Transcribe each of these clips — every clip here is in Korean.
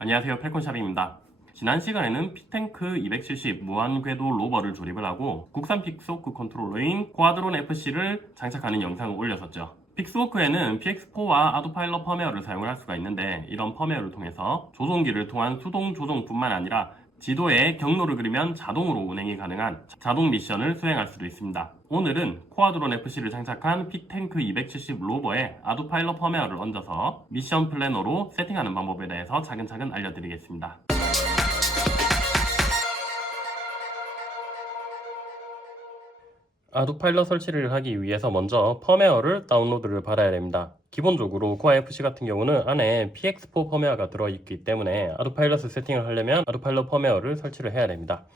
안녕하세요, 펠콘샵입니다. 지난 시간에는 피탱크 270 무한궤도 로버를 조립을 하고 국산 픽스워크 컨트롤러인 쿼드론 FC를 장착하는 영상을 올렸었죠. 픽스워크에는 PX4와 아두파일럿 펌웨어를 사용을 할 수가 있는데, 이런 펌웨어를 통해서 조종기를 통한 수동 조종뿐만 아니라 지도에 경로를 그리면 자동으로 운행이 가능한 자동 미션을 수행할 수도 있습니다. 오늘은 쿼드론 FC를 장착한 피탱크 270 로버에 아두파일럿 펌웨어를 얹어서 미션 플래너로 세팅하는 방법에 대해서 차근차근 알려드리겠습니다. 아두파일럿 설치를 하기 위해서 먼저 펌웨어를 다운로드를 받아야 됩니다. 기본적으로 코아 FC 같은 경우는 안에 PX4 펌웨어가 들어있기 때문에 아두파일럿을 세팅을 하려면 아두파일럿 펌웨어를 설치를 해야 됩니다.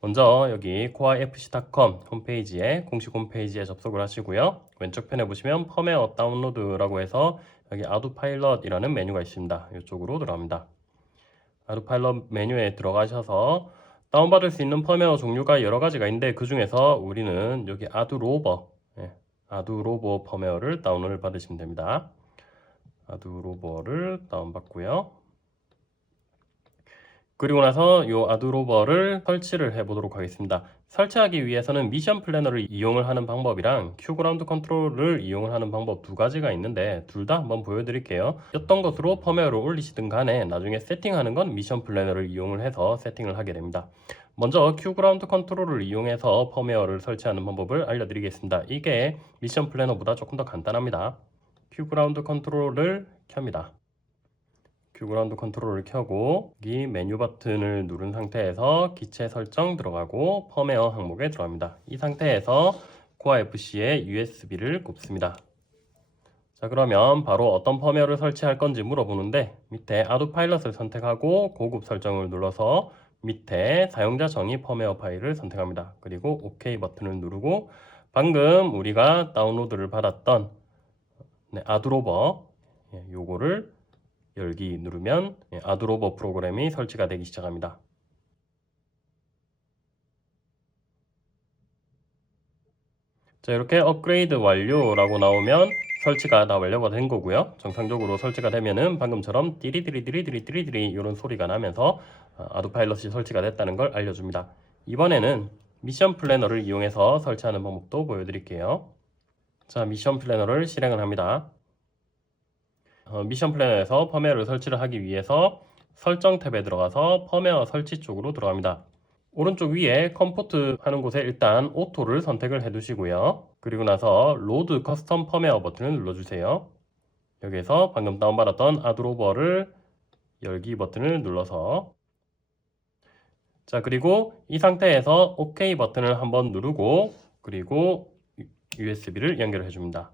먼저 여기 coafc.com 홈페이지에 공식 홈페이지에 접속을 하시고요. 왼쪽 편에 보시면 펌웨어 다운로드라고 해서 여기 아두파일럿이라는 메뉴가 있습니다. 이쪽으로 들어갑니다. 아두파일럿 메뉴에 들어가셔서 다운받을 수 있는 펌웨어 종류가 여러 가지가 있는데, 그 중에서 우리는 여기 아두로버, 아두로버 펌웨어를 다운을 받으시면 됩니다. 아두로버를 다운받고요. 그리고 나서 이 아두로버를 설치를 해보도록 하겠습니다. 설치하기 위해서는 미션 플래너를 이용을 하는 방법이랑 큐그라운드 컨트롤을 이용을 하는 방법 두 가지가 있는데, 둘 다 한번 보여드릴게요. 어떤 것으로 펌웨어를 올리시든 간에 나중에 세팅하는 건 미션 플래너를 이용을 해서 세팅을 하게 됩니다. 먼저 큐그라운드 컨트롤을 이용해서 펌웨어를 설치하는 방법을 알려드리겠습니다. 이게 미션 플래너보다 조금 더 간단합니다. 큐그라운드 컨트롤을 켭니다. 큐그라운드 컨트롤을 켜고 이 메뉴 버튼을 누른 상태에서 기체 설정 들어가고 펌웨어 항목에 들어갑니다. 이 상태에서 코아 FC의 USB를 꼽습니다. 자, 그러면 바로 어떤 펌웨어를 설치할 건지 물어보는데, 밑에 아두파일럿을 선택하고 고급 설정을 눌러서 밑에 사용자 정의 펌웨어 파일을 선택합니다. 그리고 OK 버튼을 누르고 방금 우리가 다운로드를 받았던 아두로버 요거를 열기 누르면 아두로버 프로그램이 설치가 되기 시작합니다. 자, 이렇게 업그레이드 완료라고 나오면 설치가 다 완료가 된 거고요. 정상적으로 설치가 되면은 방금처럼 띠리띠리띠리띠리띠리띠리 이런 소리가 나면서 아두파일럿이 설치가 됐다는 걸 알려줍니다. 이번에는 미션 플래너를 이용해서 설치하는 방법도 보여드릴게요. 자, 미션 플래너를 실행을 합니다. 미션 플래너에서 펌웨어를 설치를 하기 위해서 설정 탭에 들어가서 펌웨어 설치 쪽으로 들어갑니다. 오른쪽 위에 컴포트 하는 곳에 일단 오토를 선택을 해 두시고요. 그리고 나서 로드 커스텀 펌웨어 버튼을 눌러주세요. 여기에서 방금 다운받았던 아두로버를 열기 버튼을 눌러서, 자, 그리고 이 상태에서 OK 버튼을 한번 누르고 그리고 USB를 연결해 줍니다.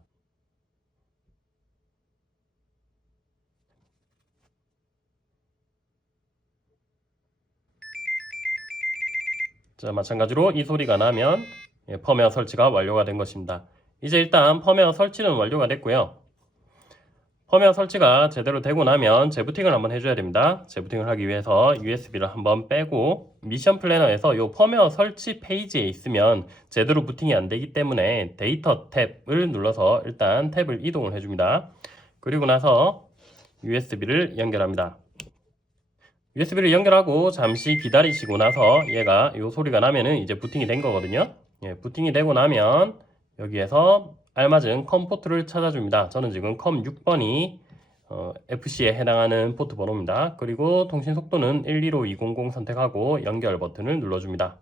자, 마찬가지로 이 소리가 나면 펌웨어 설치가 완료가 된 것입니다. 이제 일단 펌웨어 설치는 완료가 됐고요. 펌웨어 설치가 제대로 되고 나면 재부팅을 한번 해줘야 됩니다. 재부팅을 하기 위해서 USB를 한번 빼고 미션 플래너에서 이 펌웨어 설치 페이지에 있으면 제대로 부팅이 안 되기 때문에 데이터 탭을 눌러서 일단 탭을 이동을 해줍니다. 그리고 나서 USB를 연결합니다. USB를 연결하고 잠시 기다리시고 나서 얘가 이 소리가 나면은 이제 부팅이 된 거거든요. 부팅이 되고 나면 여기에서 알맞은 컴 포트를 찾아줍니다. 저는 지금 컴 6번이 FC에 해당하는 포트 번호입니다. 그리고 통신 속도는 115-200 선택하고 연결 버튼을 눌러줍니다.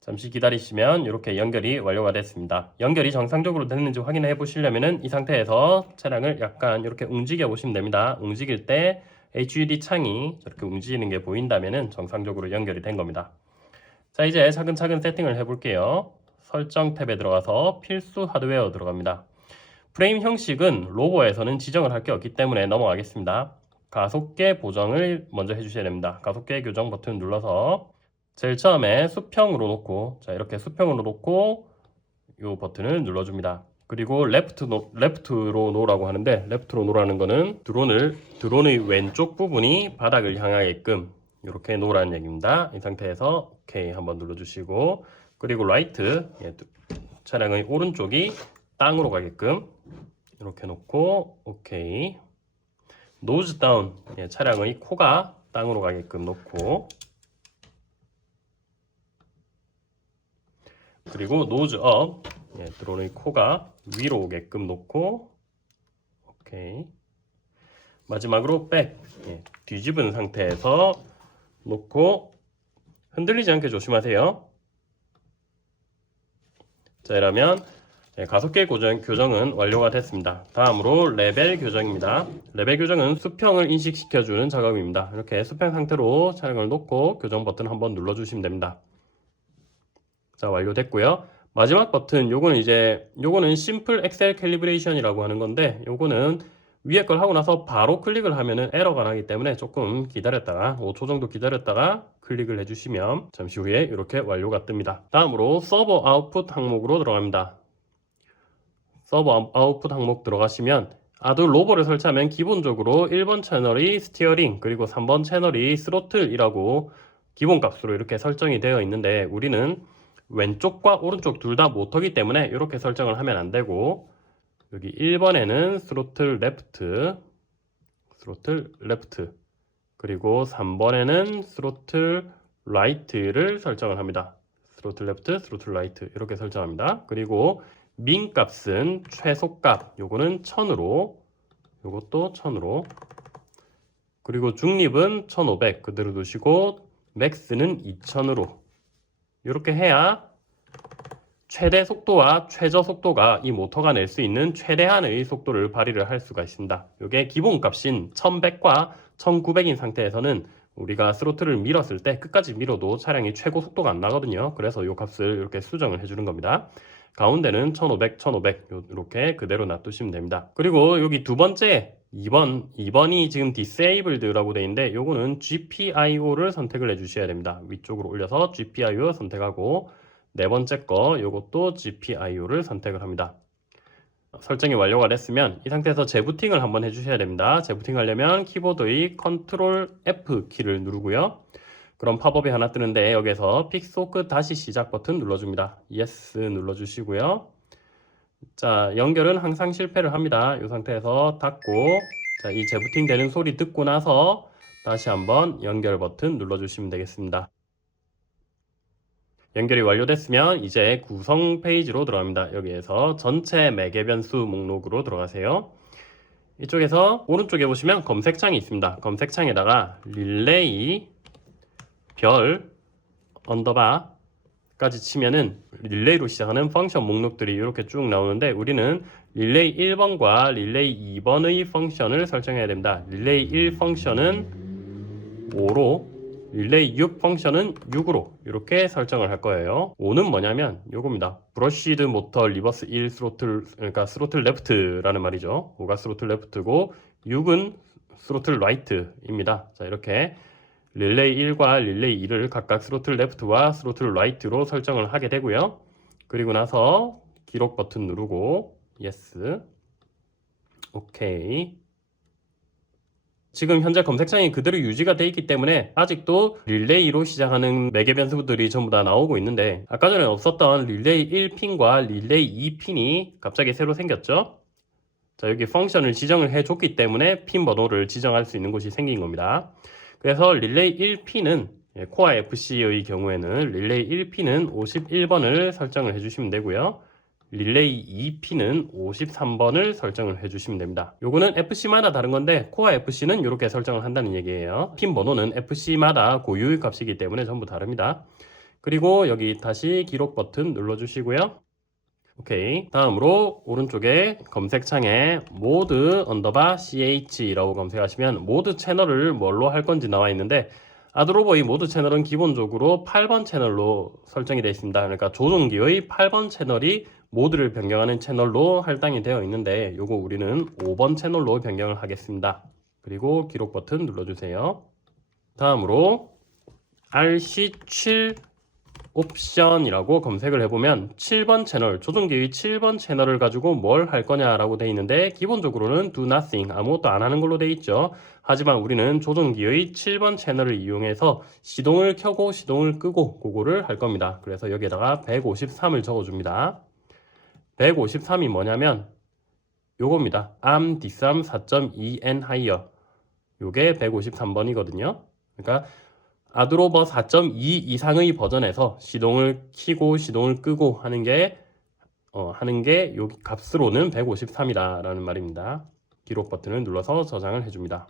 잠시 기다리시면 이렇게 연결이 완료가 됐습니다. 연결이 정상적으로 됐는지 확인해 보시려면 이 상태에서 차량을 약간 이렇게 움직여 보시면 됩니다. 움직일 때 HUD 창이 저렇게 움직이는 게 보인다면 정상적으로 연결이 된 겁니다. 자, 이제 차근차근 세팅을 해볼게요. 설정 탭에 들어가서 필수 하드웨어 들어갑니다. 프레임 형식은 로버에서는 지정을 할 게 없기 때문에 넘어가겠습니다. 가속계 보정을 먼저 해주셔야 됩니다. 가속계 교정 버튼 눌러서 제일 처음에 수평으로 놓고, 자, 이렇게 수평으로 놓고 이 버튼을 눌러줍니다. 그리고 레프트로 놓으라고 하는데, 레프트로 놓으라는 거는 드론의 왼쪽 부분이 바닥을 향하게끔 이렇게 놓으라는 얘기입니다. 이 상태에서 OK 한번 눌러주시고, 그리고 라이트, 차량의 오른쪽이 땅으로 가게끔 이렇게 놓고 OK. 노즈 다운, 차량의 코가 땅으로 가게끔 놓고, 그리고 노즈 업, 드론의 코가 위로 오게끔 놓고, 오케이. 마지막으로 백, 뒤집은 상태에서 놓고 흔들리지 않게 조심하세요. 자, 이러면 가속계 교정은 완료가 됐습니다. 다음으로 레벨 교정입니다. 레벨 교정은 수평을 인식시켜주는 작업입니다. 이렇게 수평 상태로 차량을 놓고 교정 버튼 한번 눌러주시면 됩니다. 자, 완료됐고요. 마지막 버튼, 요거는 심플 엑셀 캘리브레이션이라고 하는 건데, 요거는 위에 걸 하고 나서 바로 클릭을 하면은 에러가 나기 때문에 조금 기다렸다가 5초 정도 기다렸다가 클릭을 해주시면 잠시 후에 이렇게 완료가 뜹니다. 다음으로 서버 아웃풋 항목으로 들어갑니다. 서버 아웃풋 항목 들어가시면 아두 로버를 설치하면 기본적으로 1번 채널이 스티어링 그리고 3번 채널이 스로틀이라고 기본값으로 이렇게 설정이 되어 있는데, 우리는 왼쪽과 오른쪽 둘 다 모터기 때문에 이렇게 설정을 하면 안 되고, 여기 1번에는 스로틀 레프트, 그리고 3번에는 스로틀 라이트를 설정을 합니다. 스로틀 레프트, 스로틀 라이트 이렇게 설정합니다. 그리고 민 값은 최소값, 요거는 1000으로, 요것도 1000으로, 그리고 중립은 1500 그대로 두시고 맥스는 2000으로 이렇게 해야 최대 속도와 최저 속도가 이 모터가 낼 수 있는 최대한의 속도를 발휘를 할 수가 있습니다. 이게 기본값인 1100과 1900인 상태에서는 우리가 스로틀을 밀었을 때 끝까지 밀어도 차량이 최고 속도가 안 나거든요. 그래서 이 값을 이렇게 수정을 해주는 겁니다. 가운데는 1500, 1500 이렇게 그대로 놔두시면 됩니다. 그리고 여기 두 번째 2번이 지금 disabled라고 되어 있는데, 요거는 GPIO를 선택을 해주셔야 됩니다. 위쪽으로 올려서 GPIO 선택하고, 네 번째 거 요것도 GPIO를 선택을 합니다. 설정이 완료가 됐으면 이 상태에서 재부팅을 한번 해주셔야 됩니다. 재부팅 하려면 키보드의 Ctrl F 키를 누르고요. 그럼 팝업이 하나 뜨는데 여기에서 픽소크 다시 시작 버튼 눌러줍니다. Yes 눌러주시고요. 자, 연결은 항상 실패를 합니다. 이 상태에서 닫고, 자, 이 재부팅 되는 소리 듣고 나서 다시 한번 연결 버튼 눌러주시면 되겠습니다. 연결이 완료됐으면 이제 구성 페이지로 들어갑니다. 여기에서 전체 매개 변수 목록으로 들어가세요. 이쪽에서 오른쪽에 보시면 검색창이 있습니다. 검색창에다가 릴레이 별 언더바까지 치면은 릴레이로 시작하는 펑션 목록들이 이렇게 쭉 나오는데, 우리는 릴레이 1번과 릴레이 2번의 펑션을 설정해야 됩니다. 릴레이 1 펑션은 5로, 릴레이 6 펑션은 6으로 이렇게 설정을 할 거예요. 5는 뭐냐면 요겁니다. 브러쉬드 모터 리버스 1 스로틀, 그러니까 스로틀 레프트라는 말이죠. 5가 스로틀 레프트고 6은 스로틀 라이트입니다. 자, 이렇게 릴레이 1과 릴레이 2를 각각 스로틀 레프트와 스로틀 라이트로 설정을 하게 되고요. 그리고 나서 기록 버튼 누르고 yes, 오케이. 지금 현재 검색창이 그대로 유지가 되어 있기 때문에 아직도 릴레이로 시작하는 매개 변수들이 전부 다 나오고 있는데, 아까 전에 없었던 릴레이 1핀과 릴레이 2핀이 갑자기 새로 생겼죠. 자, 여기 펑션을 지정을 해줬기 때문에 핀 번호를 지정할 수 있는 곳이 생긴 겁니다. 그래서 릴레이 1핀은 코어 FC의 경우에는 릴레이 1핀은 51번을 설정을 해주시면 되고요. 릴레이 2P는 53번을 설정을 해주시면 됩니다. 요거는 FC마다 다른 건데, 코어 FC는 이렇게 설정을 한다는 얘기예요. 핀 번호는 FC마다 고유의 값이기 때문에 전부 다릅니다. 그리고 여기 다시 기록 버튼 눌러주시고요. 오케이. 다음으로 오른쪽에 검색창에 mode CH라고 검색하시면 모드 채널을 뭘로 할 건지 나와 있는데, 아드로버의 모드 채널은 기본적으로 8번 채널로 설정이 되어 있습니다. 그러니까 조종기의 8번 채널이 모드를 변경하는 채널로 할당이 되어 있는데, 요거 우리는 5번 채널로 변경을 하겠습니다. 그리고 기록 버튼 눌러주세요. 다음으로 RC7 옵션이라고 검색을 해보면 7번 채널, 조종기의 7번 채널을 가지고 뭘 할 거냐라고 되어 있는데, 기본적으로는 do nothing, 아무것도 안 하는 걸로 되어 있죠. 하지만 우리는 조종기의 7번 채널을 이용해서 시동을 켜고 시동을 끄고 그거를 할 겁니다. 그래서 여기에다가 153을 적어줍니다. 153이 뭐냐면 요겁니다. arm disarm 4.2n higher. 요게 153번이거든요. 그러니까 아드로버 4.2 이상의 버전에서 시동을 켜고 시동을 끄고 하는 게 여기 값으로는 153이다라는 말입니다. 기록 버튼을 눌러서 저장을 해줍니다.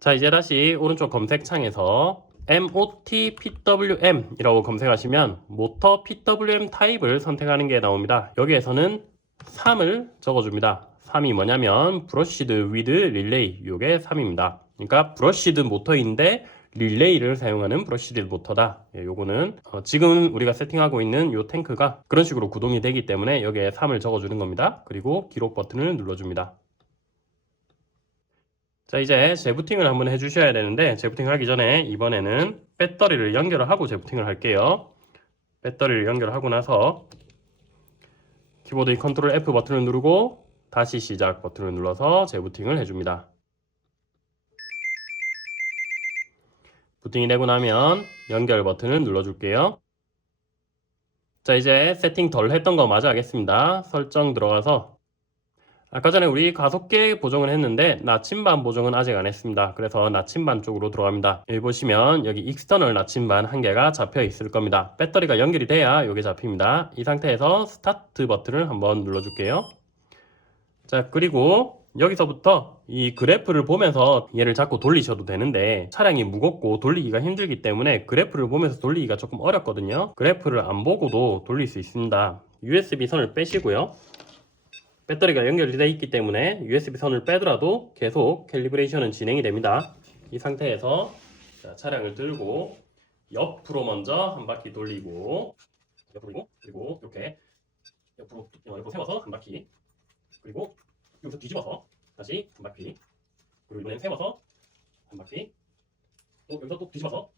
자, 이제 다시 오른쪽 검색창에서 MOT PWM 이라고 검색하시면 모터 PWM 타입을 선택하는 게 나옵니다. 여기에서는 3을 적어줍니다. 3이 뭐냐면 브러시드 위드 릴레이, 요게 3입니다. 그러니까 브러시드 모터인데 릴레이를 사용하는 브러시드 모터다. 요거는 지금 우리가 세팅하고 있는 요 탱크가 그런 식으로 구동이 되기 때문에 여기에 3을 적어주는 겁니다. 그리고 기록 버튼을 눌러줍니다. 자, 이제 재부팅을 한번 해주셔야 되는데, 재부팅을 하기 전에 이번에는 배터리를 연결을 하고 재부팅을 할게요. 배터리를 연결하고 나서 키보드의 컨트롤 F 버튼을 누르고 다시 시작 버튼을 눌러서 재부팅을 해줍니다. 부팅이 되고 나면 연결 버튼을 눌러줄게요. 자, 이제 세팅 덜 했던 거 마저 하겠습니다. 설정 들어가서 아까 전에 우리 가속계 보정을 했는데 나침반 보정은 아직 안 했습니다. 그래서 나침반 쪽으로 들어갑니다. 여기 보시면 여기 익스터널 나침반 한 개가 잡혀 있을 겁니다. 배터리가 연결이 돼야 이게 잡힙니다. 이 상태에서 스타트 버튼을 한번 눌러줄게요. 자, 그리고 여기서부터 이 그래프를 보면서 얘를 자꾸 돌리셔도 되는데 차량이 무겁고 돌리기가 힘들기 때문에 그래프를 보면서 돌리기가 조금 어렵거든요. 그래프를 안 보고도 돌릴 수 있습니다. USB 선을 빼시고요. 배터리가 연결이 되어 있기 때문에 USB 선을 빼더라도 계속 캘리브레이션은 진행이 됩니다. 이 상태에서 차량을 들고 옆으로 먼저 한 바퀴 돌리고 그리고 이렇게 옆으로 세워서 한 바퀴, 그리고 여기서 뒤집어서 다시 한 바퀴, 그리고 이번엔 세워서 한 바퀴, 또 여기서 또 뒤집어서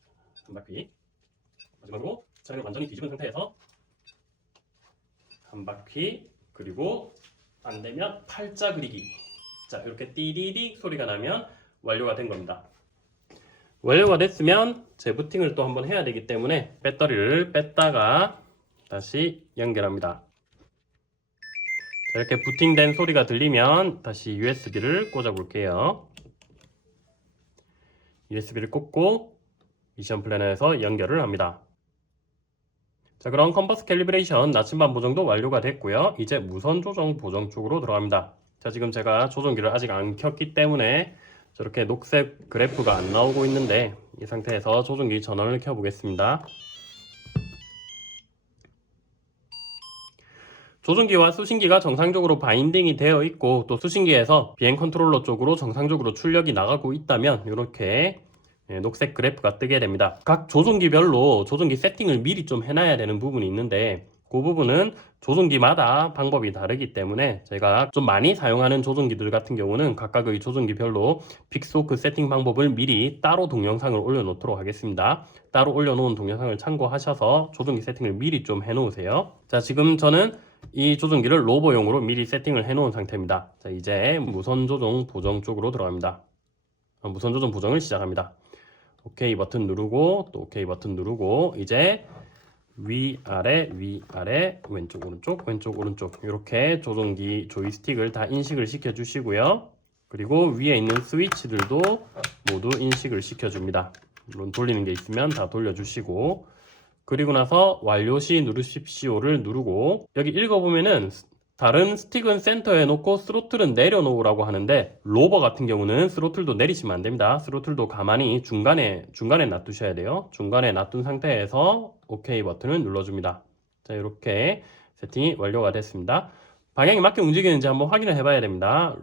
한 바퀴, 마지막으로 차량을 완전히 뒤집은 상태에서 한 바퀴, 그리고 안 되면 팔자 그리기. 자, 이렇게 띠디딕 소리가 나면 완료가 된 겁니다. 완료가 됐으면 재부팅을 또 한번 해야 되기 때문에 배터리를 뺐다가 다시 연결합니다. 자, 이렇게 부팅된 소리가 들리면 다시 USB를 꽂아 볼게요. USB를 꽂고 미션 플래너에서 연결을 합니다. 자, 그럼 컴퍼스 캘리브레이션 나침반 보정도 완료가 됐고요. 이제 무선 조정 보정 쪽으로 들어갑니다. 자, 지금 제가 조정기를 아직 안 켰기 때문에 저렇게 녹색 그래프가 안 나오고 있는데 이 상태에서 조정기 전원을 켜 보겠습니다. 조종기와 수신기가 정상적으로 바인딩이 되어 있고 또 수신기에서 비행 컨트롤러 쪽으로 정상적으로 출력이 나가고 있다면 이렇게 녹색 그래프가 뜨게 됩니다. 각 조종기별로 조종기 세팅을 미리 좀 해놔야 되는 부분이 있는데 그 부분은 조종기마다 방법이 다르기 때문에 제가 좀 많이 사용하는 조종기들 같은 경우는 각각의 조종기별로 빅소크 세팅 방법을 미리 따로 동영상을 올려놓도록 하겠습니다. 따로 올려놓은 동영상을 참고하셔서 조종기 세팅을 미리 좀 해놓으세요. 자, 지금 저는 이 조종기를 로버용으로 미리 세팅을 해놓은 상태입니다. 자, 이제 무선 조종 보정 쪽으로 들어갑니다. 무선 조종 보정을 시작합니다. OK 버튼 누르고 또 OK 버튼 누르고 이제 위아래 왼쪽 오른쪽 이렇게 조종기 조이스틱을 다 인식을 시켜 주시고요. 그리고 위에 있는 스위치들도 모두 인식을 시켜 줍니다. 물론 돌리는 게 있으면 다 돌려 주시고, 그리고 나서 완료 시 누르십시오를 누르고 여기 읽어보면은 다른 스틱은 센터에 놓고 스로틀은 내려놓으라고 하는데 로버 같은 경우는 스로틀도 내리시면 안 됩니다. 스로틀도 가만히 중간에 놔두셔야 돼요. 중간에 놔둔 상태에서 OK 버튼을 눌러줍니다. 자, 이렇게 세팅이 완료가 됐습니다. 방향이 맞게 움직이는지 한번 확인을 해봐야 됩니다.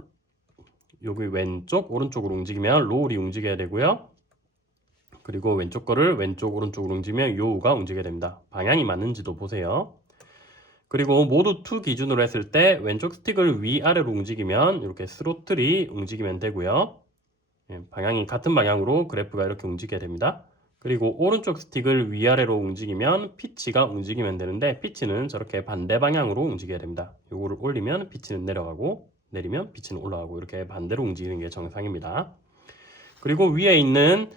여기 왼쪽 오른쪽으로 움직이면 로울이 움직여야 되고요. 그리고 왼쪽 거를 왼쪽 오른쪽으로 움직이면 요우가 움직여야 됩니다. 방향이 맞는지도 보세요. 그리고 모드 2 기준으로 했을 때 왼쪽 스틱을 위아래로 움직이면 이렇게 스로틀이 움직이면 되고요. 방향이 같은 방향으로 그래프가 이렇게 움직여야 됩니다. 그리고 오른쪽 스틱을 위아래로 움직이면 피치가 움직이면 되는데 피치는 저렇게 반대 방향으로 움직여야 됩니다. 요거를 올리면 피치는 내려가고 내리면 피치는 올라가고 이렇게 반대로 움직이는 게 정상입니다. 그리고 위에 있는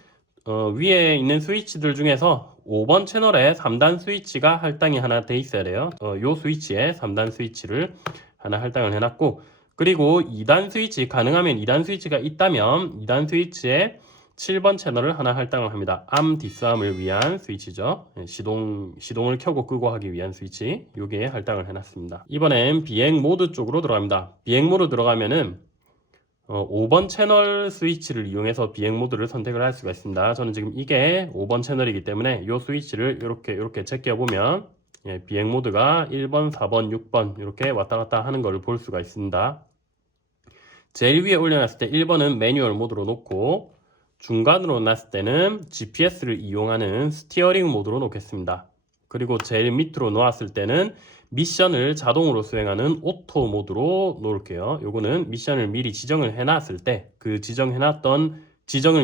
스위치들 중에서 5번 채널에 3단 스위치가 할당이 하나 돼 있어야 돼요. 요 스위치에 3단 스위치를 하나 할당을 해놨고, 그리고 2단 스위치, 가능하면 2단 스위치가 있다면 2단 스위치에 7번 채널을 하나 할당을 합니다. 암 뒷싸움을 위한 스위치죠. 시동을 켜고 끄고 하기 위한 스위치. 요게 할당을 해놨습니다. 이번엔 비행 모드 쪽으로 들어갑니다. 비행 모드 들어가면은 5번 채널 스위치를 이용해서 비행 모드를 선택을 할 수가 있습니다. 저는 지금 이게 5번 채널이기 때문에 이 스위치를 이렇게 제껴보면 비행 모드가 1번, 4번, 6번 이렇게 왔다 갔다 하는 걸 볼 수가 있습니다. 제일 위에 올려놨을 때 1번은 매뉴얼 모드로 놓고 중간으로 놨을 때는 GPS를 이용하는 스티어링 모드로 놓겠습니다. 그리고 제일 밑으로 놓았을 때는 미션을 자동으로 수행하는 오토 모드로 놓을게요. 요거는 미션을 미리 지정을 해놨을 때 그 지정을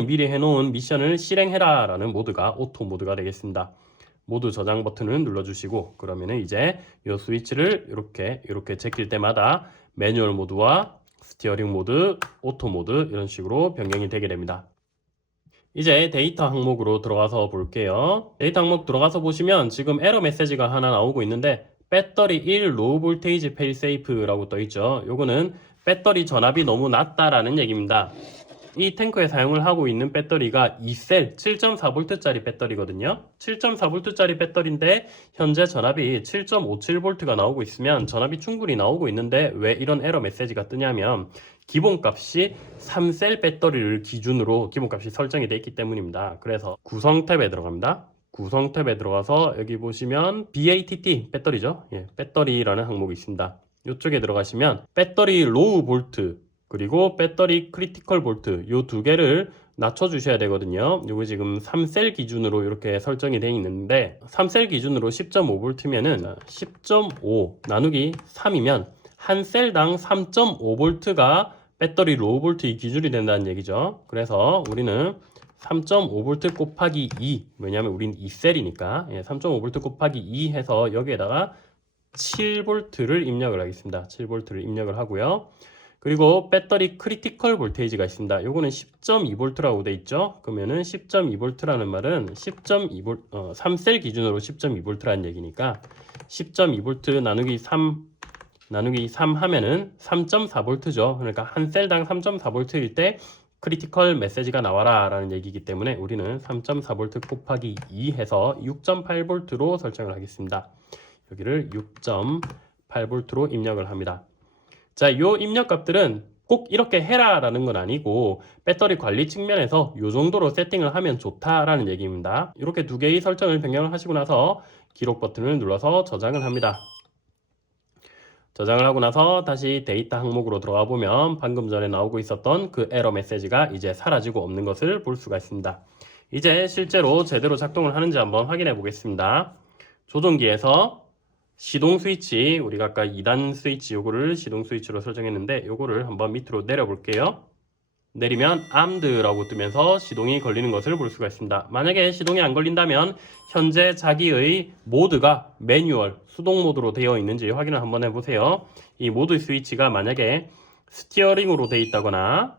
미리 해놓은 미션을 실행해라 라는 모드가 오토 모드가 되겠습니다. 모두 저장 버튼을 눌러주시고 그러면은 이제 이 스위치를 이렇게 제낄 때마다 매뉴얼 모드와 스티어링 모드, 오토 모드 이런 식으로 변경이 되게 됩니다. 이제 데이터 항목으로 들어가서 볼게요. 데이터 항목 들어가서 보시면 지금 에러 메시지가 하나 나오고 있는데 배터리 1 로우 볼테이지 페일 세이프라고 떠 있죠. 요거는 배터리 전압이 너무 낮다라는 얘기입니다. 이 탱크에 사용을 하고 있는 배터리가 2셀 7.4V짜리 배터리거든요. 7.4V짜리 배터리인데 현재 전압이 7.57V가 나오고 있으면 전압이 충분히 나오고 있는데 왜 이런 에러 메시지가 뜨냐면 기본값이 3셀 배터리를 기준으로 기본값이 설정이 되어 있기 때문입니다. 그래서 구성 탭에 들어갑니다. 구성 탭에 들어가서 여기 보시면 BATT 배터리죠. 배터리라는 항목이 있습니다. 이쪽에 들어가시면 배터리 로우 볼트 그리고 배터리 크리티컬 볼트 요 두 개를 낮춰 주셔야 되거든요. 요거 지금 3셀 기준으로 이렇게 설정이 되어 있는데 3셀 기준으로 10.5V면은 10.5 나누기 3이면 한 셀당 3.5V가 배터리 로우 볼트의 기준이 된다는 얘기죠. 그래서 우리는 3.5V 곱하기 2 왜냐하면 우린 2셀이니까 3.5V 곱하기 2 해서 여기에다가 7V를 입력을 하겠습니다. 7V를 입력을 하고요. 그리고 배터리 크리티컬 볼테이지가 있습니다. 요거는 10.2V라고 돼 있죠. 그러면은 10.2V라는 말은 3셀 기준으로 10.2V라는 얘기니까 10.2V 나누기 3 하면은 3.4V죠. 그러니까 한 셀당 3.4V일 때 크리티컬 메시지가 나와라 라는 얘기이기 때문에 우리는 3.4V 곱하기 2 해서 6.8V로 설정을 하겠습니다. 여기를 6.8V로 입력을 합니다. 자, 요 입력 값들은 꼭 이렇게 해라 라는 건 아니고 배터리 관리 측면에서 요 정도로 세팅을 하면 좋다라는 얘기입니다. 이렇게 두 개의 설정을 변경을 하시고 나서 기록 버튼을 눌러서 저장을 합니다. 저장을 하고 나서 다시 데이터 항목으로 들어가 보면 방금 전에 나오고 있었던 그 에러 메시지가 이제 사라지고 없는 것을 볼 수가 있습니다. 이제 실제로 제대로 작동을 하는지 한번 확인해 보겠습니다. 조종기에서 시동 스위치, 우리가 아까 2단 스위치 요거를 시동 스위치로 설정했는데 요거를 한번 밑으로 내려 볼게요. 내리면 암드라고 뜨면서 시동이 걸리는 것을 볼 수가 있습니다. 만약에 시동이 안 걸린다면 현재 자기의 모드가 매뉴얼, 수동 모드로 되어 있는지 확인을 한번 해보세요. 이 모드 스위치가 만약에 스티어링으로 되어 있다거나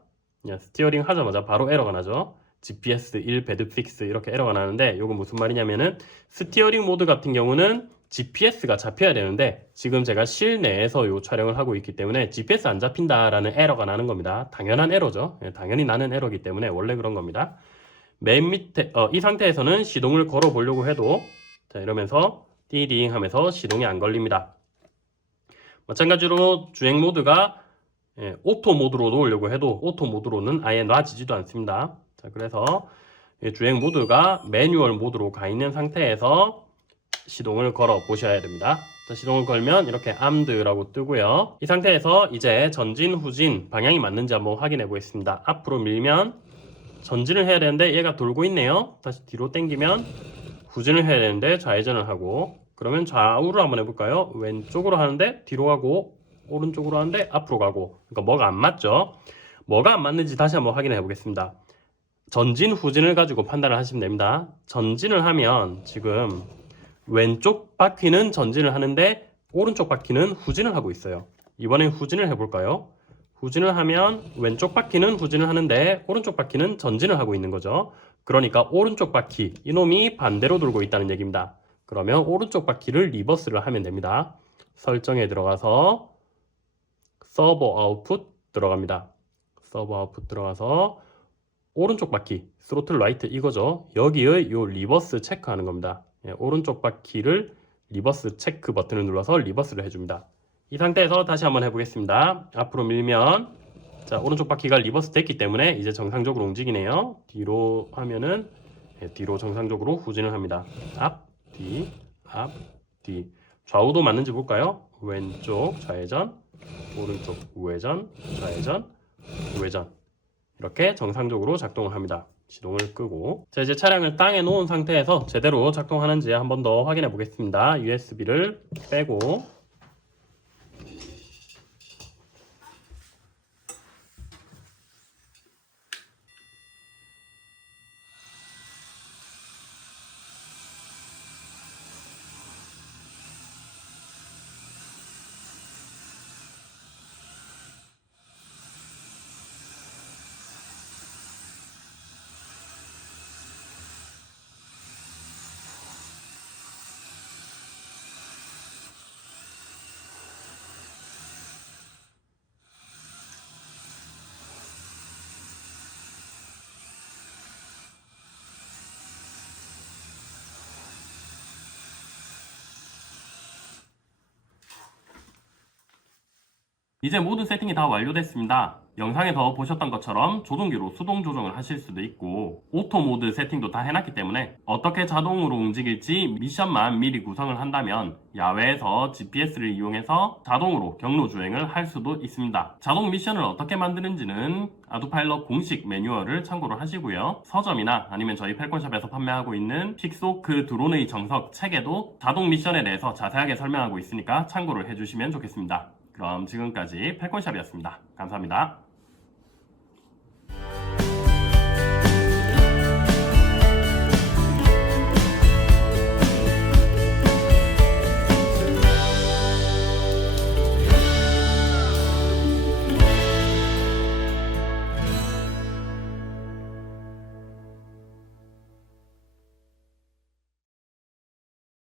스티어링 하자마자 바로 에러가 나죠. GPS 1, 배드 6 이렇게 에러가 나는데 이건 무슨 말이냐면은 스티어링 모드 같은 경우는 GPS가 잡혀야 되는데 지금 제가 실내에서 요 촬영을 하고 있기 때문에 GPS 안 잡힌다라는 에러가 나는 겁니다. 당연한 에러죠. 당연히 나는 에러기 때문에 원래 그런 겁니다. 맨 밑에 이 상태에서는 시동을 걸어 보려고 해도 자 이러면서 띠링 하면서 시동이 안 걸립니다. 마찬가지로 주행 모드가 오토 모드로 놓으려고 해도 오토 모드로는 아예 놔지지도 않습니다. 자 그래서 주행 모드가 매뉴얼 모드로 가 있는 상태에서 시동을 걸어 보셔야 됩니다. 자, 시동을 걸면 이렇게 암드라고 뜨고요. 이 상태에서 이제 전진, 후진 방향이 맞는지 한번 확인해 보겠습니다. 앞으로 밀면 전진을 해야 되는데 얘가 돌고 있네요. 다시 뒤로 당기면 후진을 해야 되는데 좌회전을 하고 그러면 좌우로 한번 해볼까요? 왼쪽으로 하는데 뒤로 가고 오른쪽으로 하는데 앞으로 가고 그러니까 뭐가 안 맞죠? 뭐가 안 맞는지 다시 한번 확인해 보겠습니다. 전진, 후진을 가지고 판단을 하시면 됩니다. 전진을 하면 지금 왼쪽 바퀴는 전진을 하는데 오른쪽 바퀴는 후진을 하고 있어요. 이번엔 후진을 해볼까요? 후진을 하면 왼쪽 바퀴는 후진을 하는데 오른쪽 바퀴는 전진을 하고 있는 거죠. 그러니까 오른쪽 바퀴, 이놈이 반대로 돌고 있다는 얘기입니다. 그러면 오른쪽 바퀴를 리버스를 하면 됩니다. 설정에 들어가서 서버 아웃풋 들어갑니다. 서버 아웃풋 들어가서 오른쪽 바퀴 스로틀 라이트 이거죠. 여기의 요 리버스 체크하는 겁니다. 오른쪽 바퀴를 리버스 체크 버튼을 눌러서 리버스를 해줍니다. 이 상태에서 다시 한번 해보겠습니다. 앞으로 밀면 자, 오른쪽 바퀴가 리버스 됐기 때문에 이제 정상적으로 움직이네요. 뒤로 하면은 뒤로 정상적으로 후진을 합니다. 앞, 뒤, 앞, 뒤. 좌우도 맞는지 볼까요? 왼쪽 좌회전, 오른쪽 우회전, 좌회전, 우회전. 이렇게 정상적으로 작동을 합니다. 시동을 끄고 자, 이제 차량을 땅에 놓은 상태에서 제대로 작동하는지 한 번 더 확인해 보겠습니다. USB를 빼고 이제 모든 세팅이 다 완료됐습니다. 영상에서 보셨던 것처럼 조종기로 수동 조정을 하실 수도 있고 오토 모드 세팅도 다 해놨기 때문에 어떻게 자동으로 움직일지 미션만 미리 구성을 한다면 야외에서 GPS를 이용해서 자동으로 경로 주행을 할 수도 있습니다. 자동 미션을 어떻게 만드는지는 아두파일럿 공식 매뉴얼을 참고를 하시고요. 서점이나 아니면 저희 펠콘샵에서 판매하고 있는 픽소크 드론의 정석 책에도 자동 미션에 대해서 자세하게 설명하고 있으니까 참고를 해주시면 좋겠습니다. 그럼 지금까지 펠콘샵이었습니다. 감사합니다.